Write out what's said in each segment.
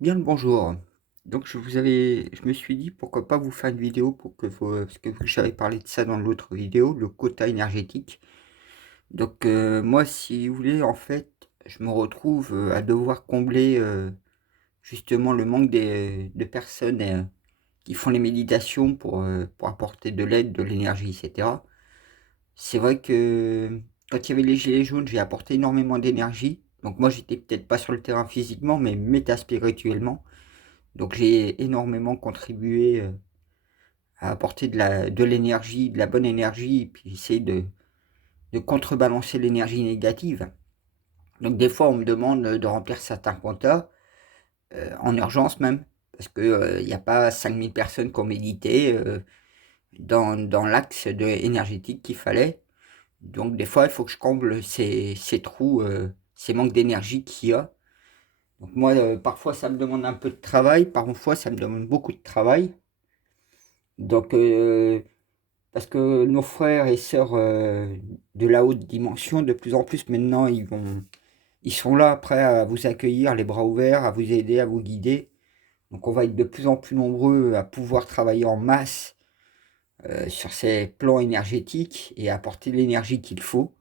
Bien le bonjour. Donc je me suis dit pourquoi pas vous faire une vidéo pour que vous, parce que j'avais parlé de ça dans l'autre vidéo, le quota énergétique. Donc moi, si vous voulez, en fait, je me retrouve à devoir combler justement le manque de personnes qui font les méditations pour apporter de l'aide, de l'énergie, etc. C'est vrai que quand il y avait les gilets jaunes, j'ai apporté énormément d'énergie. Donc moi, j'étais peut-être pas sur le terrain physiquement, mais métaspirituellement. Donc j'ai énormément contribué, à apporter de l'énergie, de la bonne énergie, et puis essayer de contrebalancer l'énergie négative. Donc des fois, on me demande, de remplir certains quotas, en urgence même, parce que, il n'y a pas 5000 personnes qui ont médité, dans l'axe énergétique qu'il fallait. Donc des fois, il faut que je comble ces trous, ces manques d'énergie qu'il y a. Donc moi, parfois, ça me demande un peu de travail, parfois, ça me demande beaucoup de travail. Donc, parce que nos frères et sœurs de la haute dimension, de plus en plus maintenant, ils sont là prêts à vous accueillir, les bras ouverts, à vous aider, à vous guider. Donc on va être de plus en plus nombreux à pouvoir travailler en masse sur ces plans énergétiques et apporter l'énergie qu'il faut.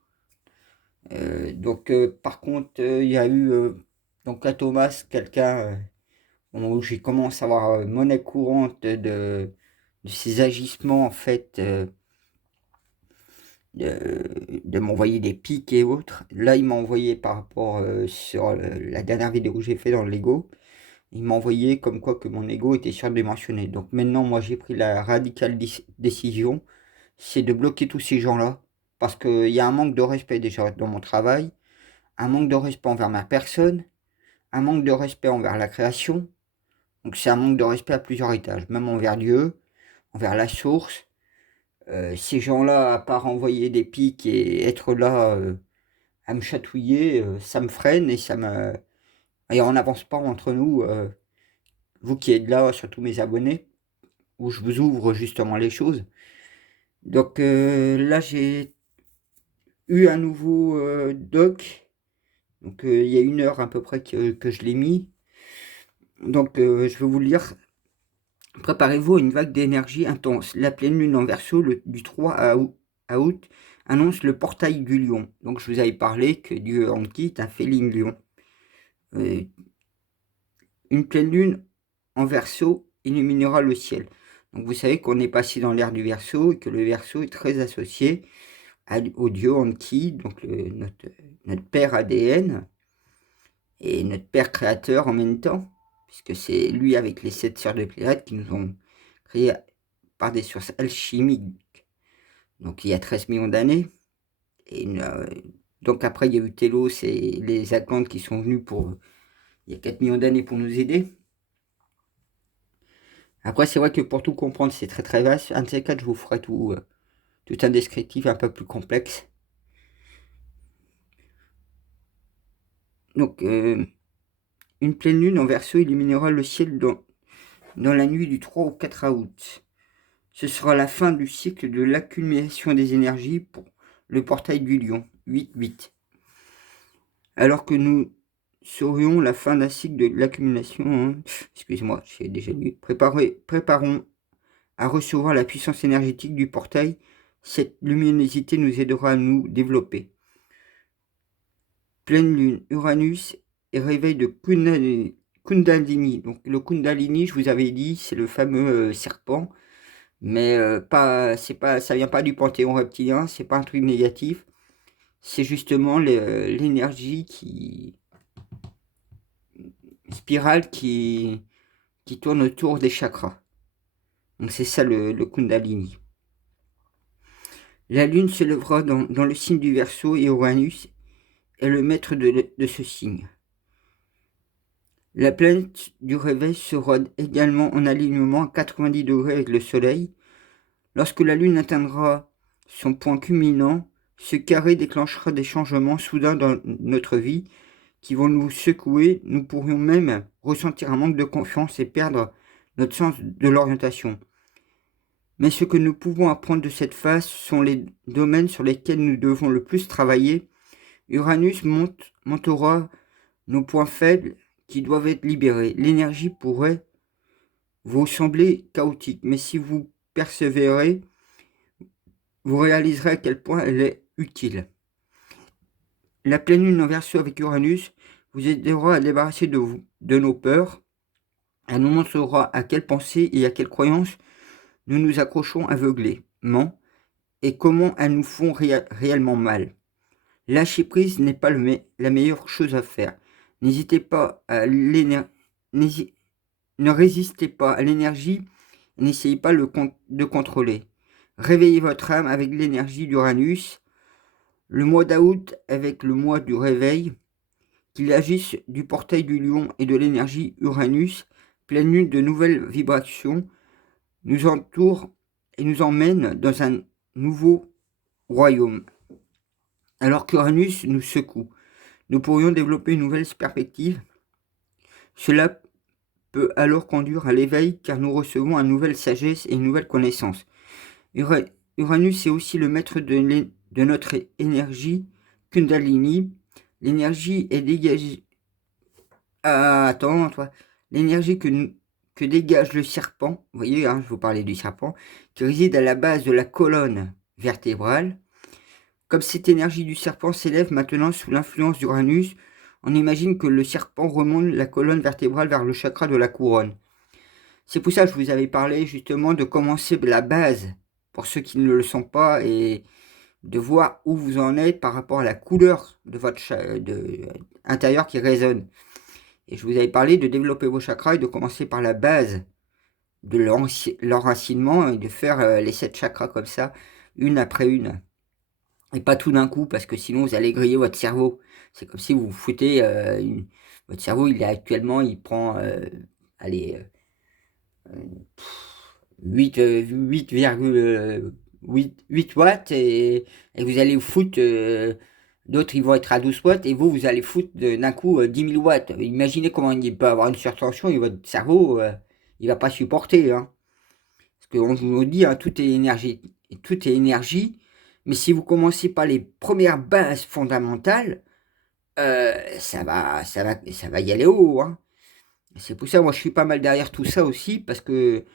Donc par contre, il y a eu donc à Thomas quelqu'un où j'ai commencé à avoir monnaie courante de ces agissements en fait. De m'envoyer des pics et autres. Là, il m'a envoyé par rapport sur la dernière vidéo que j'ai fait dans le Lego, il m'a envoyé comme quoi que mon ego était surdimensionné. Donc maintenant, moi, j'ai pris la radicale décision, c'est de bloquer tous ces gens-là, parce qu'il y a un manque de respect déjà dans mon travail, un manque de respect envers ma personne, un manque de respect envers la création. Donc c'est un manque de respect à plusieurs étages, même envers Dieu, envers la source. Ces gens-là, à part envoyer des pics et être là à me chatouiller, ça me freine et on n'avance pas entre nous, vous qui êtes là, surtout mes abonnés, où je vous ouvre justement les choses. Donc là, j'ai eu un nouveau doc, donc il y a 1 heure à peu près que je l'ai mis. Donc je vais vous le lire. Préparez-vous à une vague d'énergie intense. La pleine lune en Verseau du 3 à août annonce le portail du lion. Donc je vous avais parlé que Dieu Anki est un féline lion. Euh, Une pleine lune en Verseau illuminera le ciel. Donc vous savez qu'on est passé dans l'ère du Verseau et que le Verseau est très associé au dieu Anki, donc notre père ADN et notre père créateur en même temps, puisque c'est lui avec les 7 sœurs de Pléiade qui nous ont créés par des sources alchimiques, donc il y a 13 millions d'années. Et donc après il y a eu Télos et les Atlantes qui sont venus il y a 4 millions d'années pour nous aider. Après, c'est vrai que pour tout comprendre, c'est très très vaste. Un de ces quatre, je vous ferai tout un descriptif un peu plus complexe. Donc, une pleine lune en Verseau illuminera le ciel dans la nuit du 3 au 4 août. Ce sera la fin du cycle de l'accumulation des énergies pour le portail du lion, 8-8. Alors que nous serions la fin d'un cycle de l'accumulation, hein, excusez-moi, j'ai déjà lu, préparons à recevoir la puissance énergétique du portail. Cette luminosité nous aidera à nous développer. Pleine lune, Uranus et réveil de Kundalini. Donc le Kundalini, je vous avais dit, c'est le fameux serpent, mais c'est pas, ça vient pas du panthéon reptilien, c'est pas un truc négatif. C'est justement l'énergie spirale qui tourne autour des chakras. Donc c'est ça le Kundalini. La lune se lèvera dans le signe du Verseau et Uranus est le maître de ce signe. La planète du réveil sera également en alignement à 90 degrés avec le Soleil. Lorsque la Lune atteindra son point culminant, ce carré déclenchera des changements soudains dans notre vie qui vont nous secouer. Nous pourrions même ressentir un manque de confiance et perdre notre sens de l'orientation. Mais ce que nous pouvons apprendre de cette phase sont les domaines sur lesquels nous devons le plus travailler. Uranus montera nos points faibles qui doivent être libérées. L'énergie pourrait vous sembler chaotique, mais si vous persévérez, vous réaliserez à quel point elle est utile. La pleine lune en Verseau avec Uranus vous aidera à débarrasser de nos peurs. Elle nous montrera à quelles pensées et à quelles croyances nous nous accrochons aveuglément et comment elles nous font réellement mal. Lâcher prise n'est pas la meilleure chose à faire. N'hésitez pas à ne résistez pas à l'énergie, n'essayez pas de contrôler. Réveillez votre âme avec l'énergie d'Uranus. Le mois d'août avec le mois du réveil, qu'il agisse du portail du lion et de l'énergie Uranus, pleine lune de nouvelles vibrations, nous entoure et nous emmène dans un nouveau royaume. Alors qu'Uranus nous secoue, nous pourrions développer une nouvelle perspective. Cela peut alors conduire à l'éveil car nous recevons une nouvelle sagesse et une nouvelle connaissance. Uranus est aussi le maître de notre énergie Kundalini. L'énergie est dégagée. L'énergie que dégage le serpent, vous voyez, je vous parlais du serpent, qui réside à la base de la colonne vertébrale. Comme cette énergie du serpent s'élève maintenant sous l'influence d'Uranus, on imagine que le serpent remonte la colonne vertébrale vers le chakra de la couronne. C'est pour ça que je vous avais parlé justement de commencer de la base, pour ceux qui ne le sont pas, et de voir où vous en êtes par rapport à la couleur de votre intérieur qui résonne. Et je vous avais parlé de développer vos chakras et de commencer par la base de l'enracinement et de faire les 7 chakras comme ça, une après une. Et pas tout d'un coup, parce que sinon vous allez griller votre cerveau. C'est comme si vous foutez votre cerveau, il prend 8 watts et vous allez vous foutre, d'autres ils vont être à 12 watts et vous allez foutre d'un coup 10 000 watts. Imaginez comment il peut avoir une surtension et votre cerveau, il va pas supporter. Hein. Parce qu'on nous dit, hein, tout est énergie, mais si vous commencez par les premières bases fondamentales, ça va y aller haut. Hein. C'est pour ça, moi je suis pas mal derrière tout ça aussi, parce que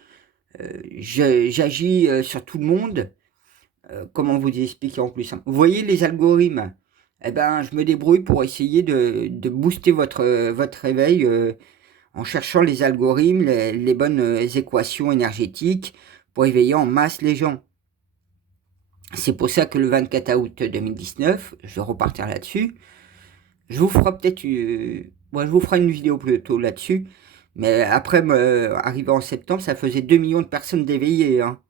j'agis sur tout le monde. Comment vous expliquer en plus, hein. Vous voyez les algorithmes, eh ben, je me débrouille pour essayer de booster votre réveil en cherchant les algorithmes, les bonnes équations énergétiques pour éveiller en masse les gens. C'est pour ça que le 24 août 2019, je vais repartir là-dessus. Je vous ferai peut-être je vous ferai une vidéo plutôt là-dessus. Mais après, arrivé en septembre, ça faisait 2 millions de personnes d'éveillées. Hein.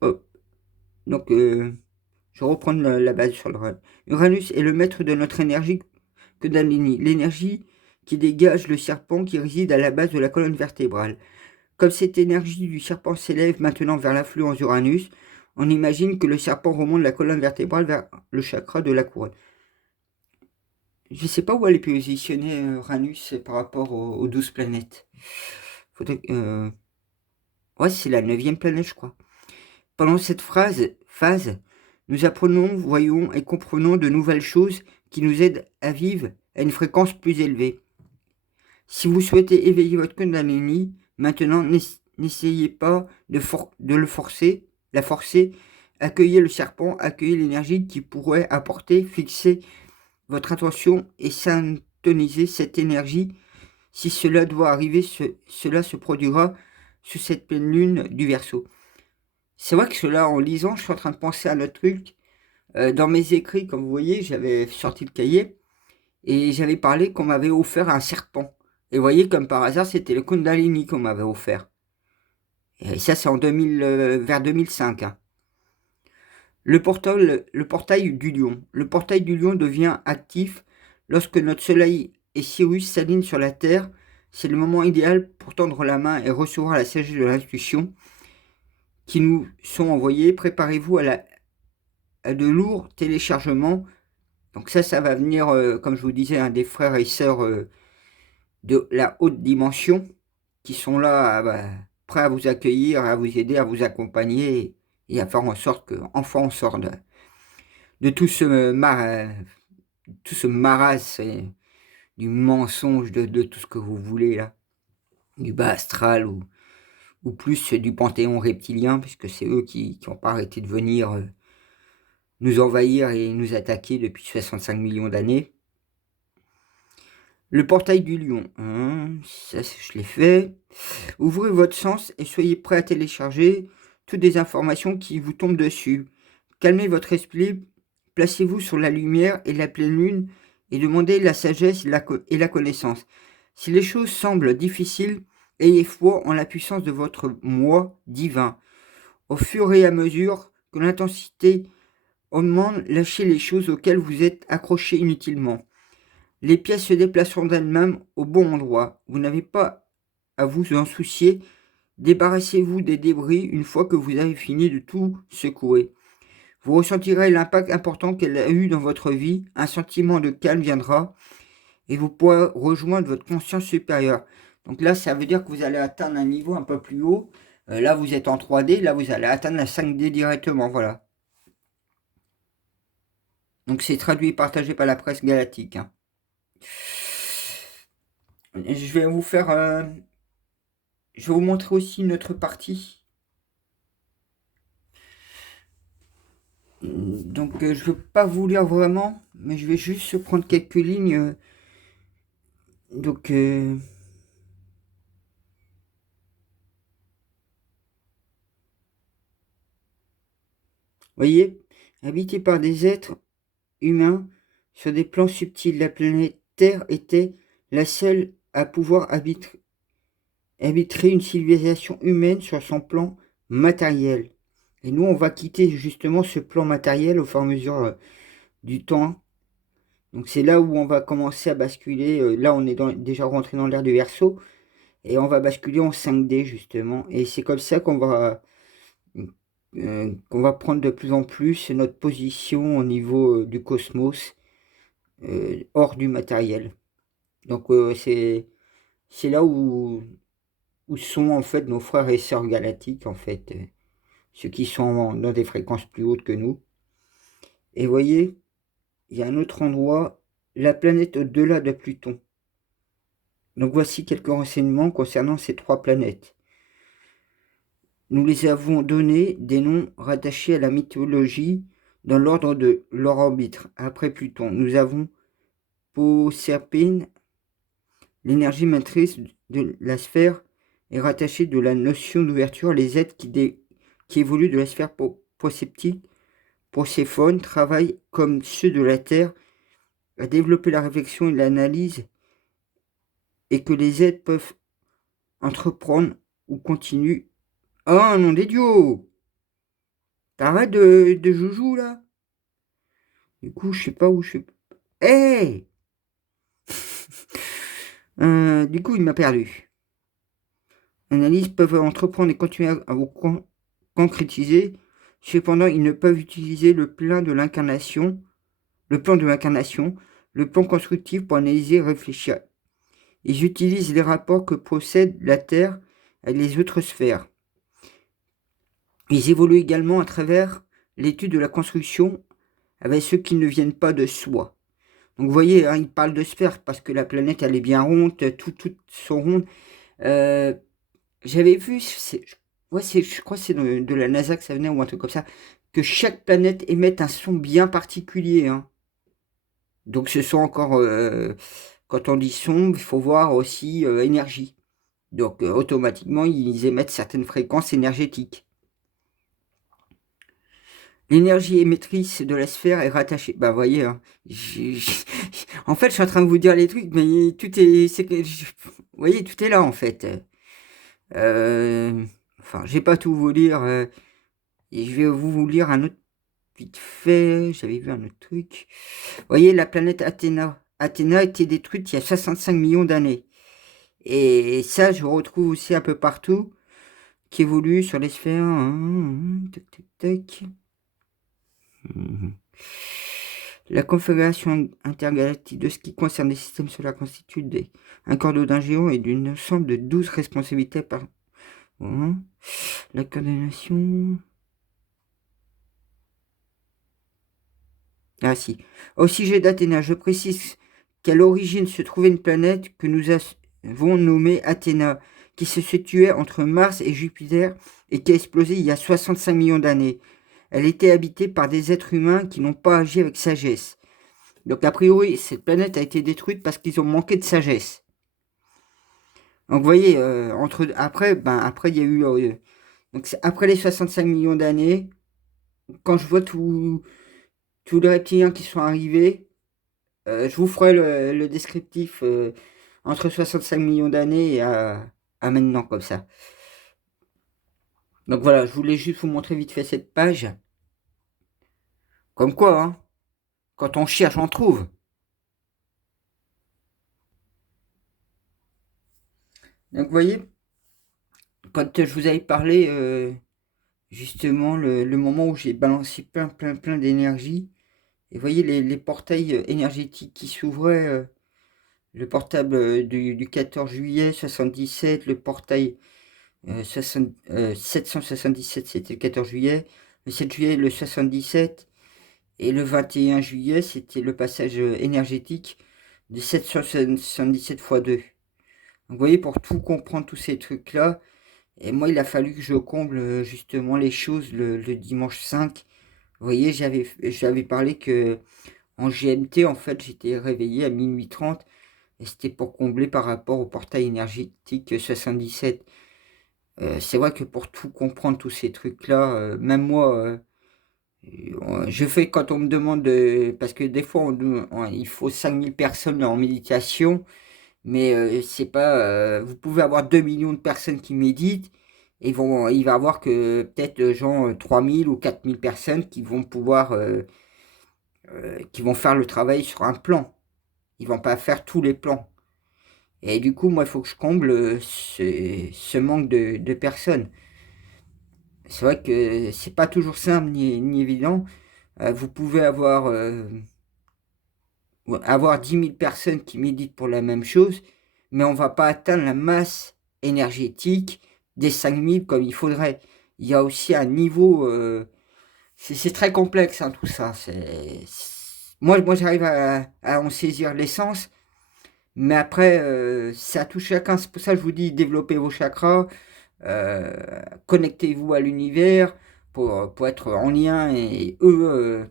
Hop. Donc, je reprends la base sur le Uranus est le maître de notre énergie Kundalini, l'énergie qui dégage le serpent qui réside à la base de la colonne vertébrale. Comme cette énergie du serpent s'élève maintenant vers l'influence d'Uranus, on imagine que le serpent remonte la colonne vertébrale vers le chakra de la couronne. Je ne sais pas où elle est positionnée, Uranus, par rapport aux 12 planètes. Ouais, c'est la 9e planète, je crois. Pendant cette phase, nous apprenons, voyons et comprenons de nouvelles choses qui nous aident à vivre à une fréquence plus élevée. Si vous souhaitez éveiller votre Kundalini, maintenant n'essayez pas de la forcer, accueillez le serpent, accueillez l'énergie qui pourrait apporter, fixer votre attention et syntoniser cette énergie. Si cela doit arriver, cela se produira sous cette pleine lune du Verseau. C'est vrai que cela, en lisant, je suis en train de penser à un autre truc. Dans mes écrits, comme vous voyez, j'avais sorti le cahier et j'avais parlé qu'on m'avait offert un serpent. Et vous voyez, comme par hasard, c'était le Kundalini qu'on m'avait offert. Et ça, c'est vers 2005. Hein. Le portail du lion. Le portail du lion devient actif lorsque notre soleil et Sirius s'alignent sur la Terre. C'est le moment idéal pour tendre la main et recevoir la sagesse de l'intuition qui nous sont envoyés. Préparez-vous à de lourds téléchargements. Donc ça va venir, comme je vous disais, des frères et sœurs de la haute dimension qui sont là, prêts à vous accueillir, à vous aider, à vous accompagner et à faire en sorte qu'enfin on sort de tout ce tout ce marasme, du mensonge, de tout ce que vous voulez là, du bas astral ou plus du panthéon reptilien, puisque c'est eux qui n'ont pas arrêté de venir nous envahir et nous attaquer depuis 65 millions d'années. Le portail du lion, ça je l'ai fait. Ouvrez votre sens et soyez prêt à télécharger toutes les informations qui vous tombent dessus. Calmez votre esprit, placez-vous sur la lumière et la pleine lune et demandez la sagesse et la connaissance. Si les choses semblent difficiles, ayez foi en la puissance de votre moi divin. Au fur et à mesure que l'intensité augmente, lâchez les choses auxquelles vous êtes accroché inutilement. Les pièces se déplaceront d'elles-mêmes au bon endroit. Vous n'avez pas à vous en soucier. Débarrassez-vous des débris une fois que vous avez fini de tout secouer. Vous ressentirez l'impact important qu'elle a eu dans votre vie. Un sentiment de calme viendra et vous pourrez rejoindre votre conscience supérieure. Donc là, ça veut dire que vous allez atteindre un niveau un peu plus haut. Là, vous êtes en 3D. Là, vous allez atteindre la 5D directement. Voilà. Donc c'est traduit et partagé par la presse galactique. Je vais vous faire... je vais vous montrer aussi une autre partie. Donc je ne vais pas vous lire vraiment, mais je vais juste prendre quelques lignes. Donc... voyez, habité par des êtres humains sur des plans subtils, la planète Terre était la seule à pouvoir habiter une civilisation humaine sur son plan matériel. Et nous, on va quitter justement ce plan matériel au fur et à mesure du temps. Donc c'est là où on va commencer à basculer. Là, on est déjà rentré dans l'ère du Verseau. Et on va basculer en 5D justement. Et c'est comme ça qu'on va prendre de plus en plus notre position au niveau du cosmos, hors du matériel. Donc c'est là où sont en fait nos frères et sœurs galactiques, en fait, ceux qui sont dans des fréquences plus hautes que nous. Et voyez, il y a un autre endroit, la planète au-delà de Pluton. Donc voici quelques renseignements concernant ces 3 planètes. Nous les avons donné des noms rattachés à la mythologie dans l'ordre de leur orbite. Après Pluton, nous avons Proserpine, l'énergie matrice de la sphère est rattachée de la notion d'ouverture. Les êtres qui évoluent de la sphère proceptique, Proséphone, travaillent comme ceux de la Terre à développer la réflexion et l'analyse et que les êtres peuvent entreprendre ou continuent. Oh, nom des dieux! T'arrêtes de joujou, là? Du coup, je sais pas où je suis. Hey! Du coup, il m'a perdu. Analyses peuvent entreprendre et continuer à vous concrétiser. Cependant, ils ne peuvent utiliser le plan de l'incarnation, le plan constructif pour analyser et réfléchir. Ils utilisent les rapports que possède la Terre avec les autres sphères. Ils évoluent également à travers l'étude de la construction avec ceux qui ne viennent pas de soi. Donc vous voyez, hein, il parle de sphère parce que la planète elle est bien ronde, toutes sont rondes. J'avais vu, je crois que c'est de la NASA que ça venait ou un truc comme ça, que chaque planète émette un son bien particulier. Hein. Donc ce sont encore, quand on dit son, il faut voir aussi énergie. Donc automatiquement, ils émettent certaines fréquences énergétiques. L'énergie émettrice de la sphère est rattachée. Bah, vous voyez, hein, en fait, je suis en train de vous dire les trucs, mais tout est. Vous voyez, tout est là, en fait. Enfin, je vais pas tout vous lire. Et je vais vous lire un autre vite fait. J'avais vu un autre truc. Vous voyez, la planète Athéna. Athéna a été détruite il y a 65 millions d'années. Et ça, je retrouve aussi un peu partout, qui évolue sur les sphères. Tac, tac, tac. La configuration intergalactique de ce qui concerne les systèmes solaires constitue un cordeau d'un géant et d'une ensemble de 12 responsabilités par... La coordination... Ah si. Au sujet d'Athéna, je précise qu'à l'origine se trouvait une planète que nous avons nommée Athéna, qui se situait entre Mars et Jupiter et qui a explosé il y a 65 millions d'années. Elle était habitée par des êtres humains qui n'ont pas agi avec sagesse. Donc a priori, cette planète a été détruite parce qu'ils ont manqué de sagesse. Donc vous voyez, après il y a eu donc après les 65 millions d'années, quand je vois tous les reptiliens qui sont arrivés, je vous ferai le descriptif entre 65 millions d'années et à maintenant comme ça. Donc voilà, je voulais juste vous montrer vite fait cette page. Comme quoi, hein, quand on cherche, on trouve. Donc vous voyez, quand je vous avais parlé justement le moment où j'ai balancé plein d'énergie, et vous voyez les portails énergétiques qui s'ouvraient, le portable du 14 juillet 77, le portail 777 c'était le 14 juillet, le 7 juillet le 77, et le 21 juillet c'était le passage énergétique de 777 fois 2. Donc, vous voyez, pour tout comprendre tous ces trucs-là, et moi il a fallu que je comble justement les choses le dimanche 5. Vous voyez, j'avais parlé que en GMT, en fait, j'étais réveillé à minuit 30 et c'était pour combler par rapport au portail énergétique 77. C'est vrai que pour tout comprendre, tous ces trucs-là, même moi, je fais quand on me demande, parce que des fois, il faut 5000 personnes en méditation, mais c'est pas, vous pouvez avoir 2 millions de personnes qui méditent, et il va y avoir que peut-être, genre, 3000 ou 4000 personnes qui vont pouvoir, qui vont faire le travail sur un plan. Ils vont pas faire tous les plans. Et du coup, moi, il faut que je comble ce manque de personnes. C'est vrai que c'est pas toujours simple ni évident. Vous pouvez avoir 10 000 personnes qui méditent pour la même chose, mais on va pas atteindre la masse énergétique des 5000 comme il faudrait. Il y a aussi un niveau. C'est très complexe, hein, tout ça. Moi j'arrive à en saisir l'essence. Mais après, c'est à tout chacun. C'est pour ça que je vous dis, développez vos chakras, euh, connectez-vous à l'univers pour être en lien. Et eux,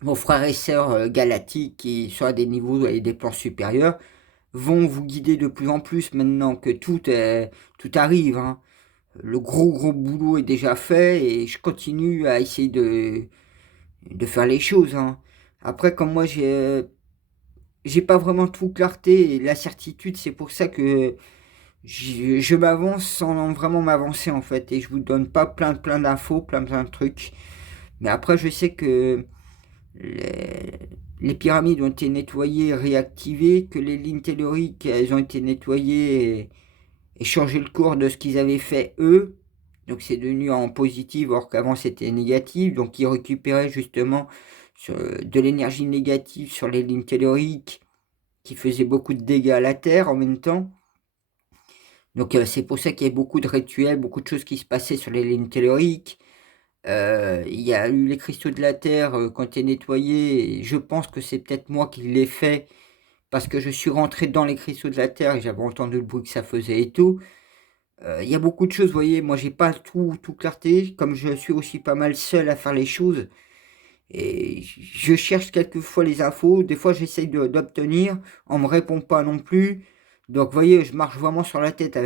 vos frères et sœurs galactiques qui sont à des niveaux et des plans supérieurs, vont vous guider de plus en plus maintenant que tout arrive, hein. Le gros boulot est déjà fait et je continue à essayer de faire les choses, hein. Après, comme moi, j'ai pas vraiment tout clarté et la certitude, c'est pour ça que je m'avance sans vraiment m'avancer en fait et je vous donne pas plein d'infos, plein de trucs. Mais après, je sais que les, les pyramides ont été nettoyées, réactivées, que les lignes telluriques, elles ont été nettoyées et changé le cours de ce qu'ils avaient fait eux. Donc c'est devenu en positif alors qu'avant c'était négatif. Donc ils récupéraient justement de l'énergie négative sur les lignes telluriques qui faisaient beaucoup de dégâts à la Terre en même temps. Donc c'est pour ça qu'il y a beaucoup de rituels, beaucoup de choses qui se passaient sur les lignes telluriques. Il y a eu les cristaux de la Terre qui ont été nettoyés. Et je pense que c'est peut-être moi qui l'ai fait parce que je suis rentré dans les cristaux de la Terre et j'avais entendu le bruit que ça faisait et tout. Il y a beaucoup de choses, vous voyez, moi j'ai pas tout clarté, comme je suis aussi pas mal seul à faire les choses. Et je cherche quelquefois les infos, des fois j'essaye d'obtenir, on me répond pas non plus. Donc vous voyez, je marche vraiment sur la tête.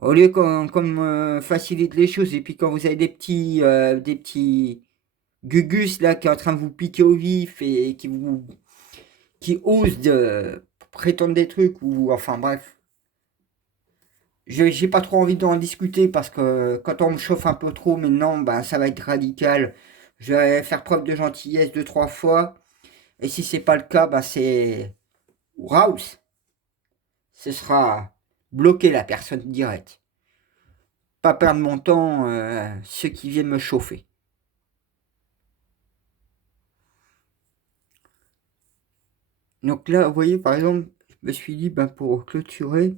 Au lieu qu'on me facilite les choses, et puis quand vous avez des petits gugus là qui est en train de vous piquer au vif et qui osent prétendre des trucs, ou enfin bref. J'ai pas trop envie d'en discuter parce que quand on me chauffe un peu trop maintenant, ben ça va être radical. Je vais faire preuve de gentillesse deux, trois fois. Et si c'est pas le cas, ben c'est Rouse. Ce sera bloquer la personne directe. Pas perdre mon temps, ceux qui viennent me chauffer. Donc là, vous voyez, par exemple, je me suis dit, ben pour clôturer,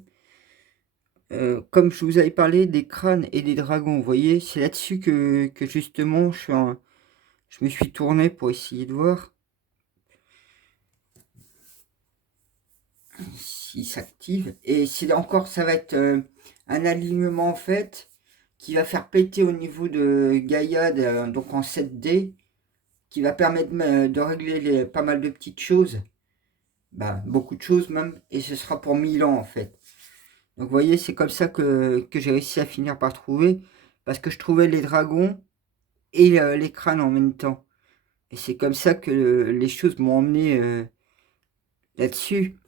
comme je vous avais parlé des crânes et des dragons, vous voyez, c'est là-dessus que justement Je me suis tourné pour essayer de voir s'il s'active. Et c'est encore, ça va être un alignement en fait qui va faire péter au niveau de Gaïa, donc en 7D, qui va permettre de régler pas mal de petites choses, bah, beaucoup de choses même, et ce sera pour 1000 ans en fait. Donc vous voyez, c'est comme ça que j'ai réussi à finir par trouver, parce que je trouvais les dragons et les crânes en même temps. Et c'est comme ça que les choses m'ont emmené là-dessus.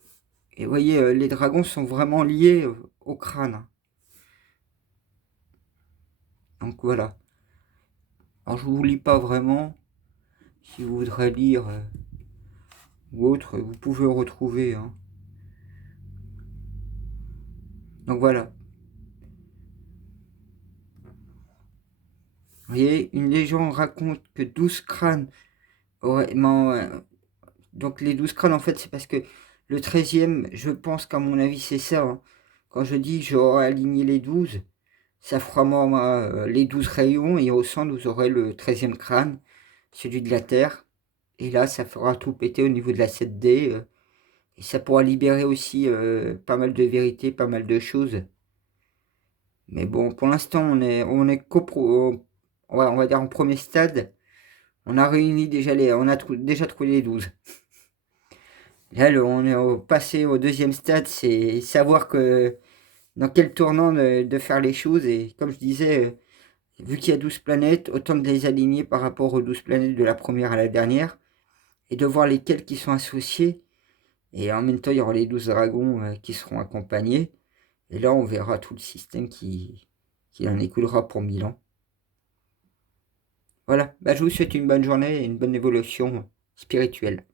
Et vous voyez, les dragons sont vraiment liés au crâne. Donc voilà. Alors je vous lis pas vraiment. Si vous voudrez lire ou autre, vous pouvez retrouver. Hein. Donc voilà. Vous voyez, une légende raconte que 12 crânes auraient... donc les 12 crânes, en fait, c'est parce que le 13e, je pense qu'à mon avis, c'est ça. Hein. Quand je dis j'aurais aligné les 12, ça fera moi les 12 rayons et au centre, vous aurez le 13e crâne, celui de la Terre. Et là, ça fera tout péter au niveau de la 7D. Et ça pourra libérer aussi pas mal de vérités, pas mal de choses. Mais bon, pour l'instant, on est on va dire en premier stade. On a réuni déjà on a déjà trouvé les 12. Là, on est passé au deuxième stade, c'est savoir que dans quel tournant de faire les choses. Et comme je disais, vu qu'il y a 12 planètes, autant de les aligner par rapport aux 12 planètes de la première à la dernière. Et de voir lesquelles qui sont associées. Et en même temps, il y aura les 12 dragons qui seront accompagnés. Et là, on verra tout le système qui en écoulera pour 1000 ans. Voilà, bah, je vous souhaite une bonne journée et une bonne évolution spirituelle.